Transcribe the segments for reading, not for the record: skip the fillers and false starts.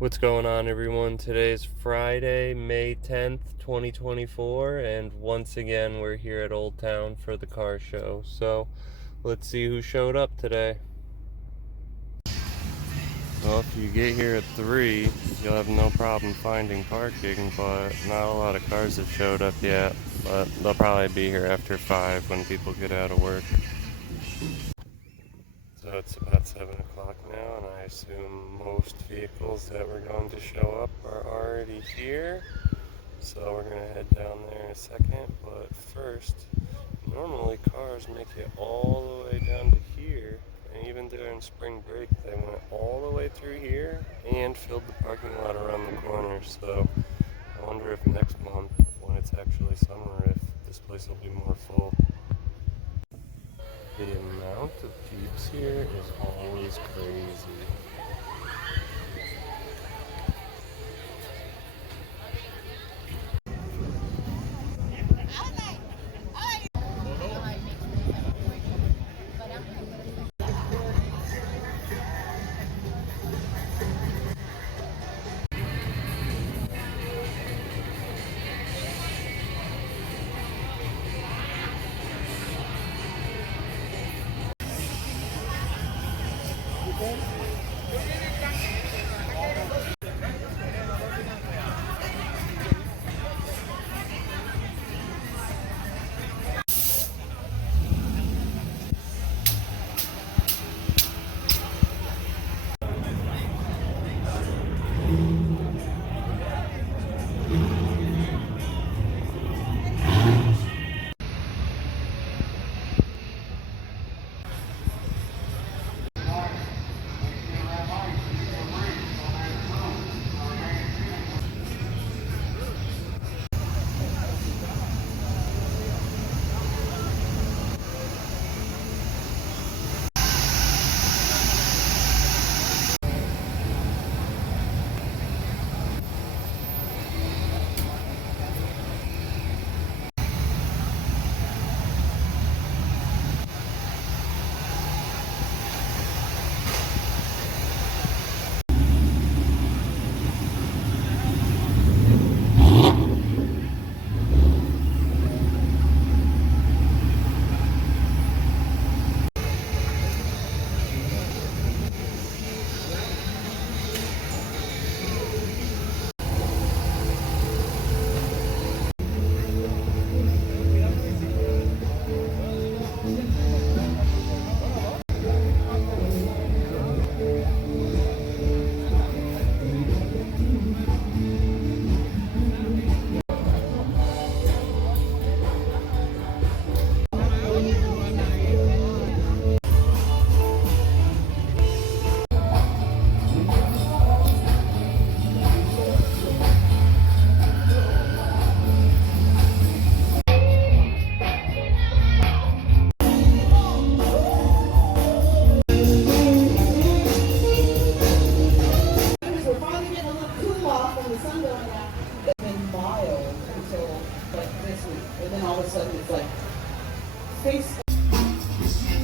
What's going on, everyone? Today's Friday, May 10th, 2024, and once again we're here at Old Town for the car show. So let's see who showed up today. Well, if you get here at 3, you'll have no problem finding parking, but not a lot of cars have showed up yet. But they'll probably be here after 5 when people get out of work. So it's about 7 o'clock now, and I assume most vehicles that were going to show up are already here. So we're going to head down there in a second, but first, normally cars make it all the way down to here, and even during spring break they went all the way through here and filled the parking lot around the corner. So I wonder if next month, when it's actually summer, if this place will be more full. The amount of Jeeps here is always crazy.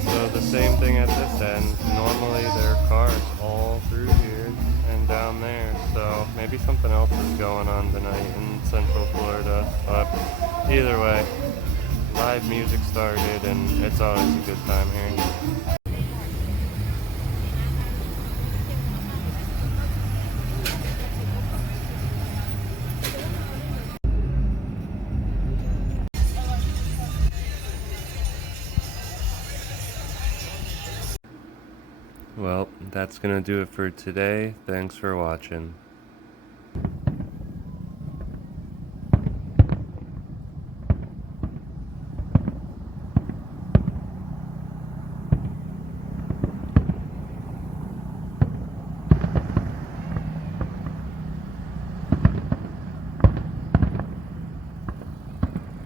So the same thing at this end. Normally there are cars all through here and down there, so maybe something else is going on tonight in Central Florida. But either way, live music started and it's always a good time here. Well, that's gonna do it for today. Thanks for watching.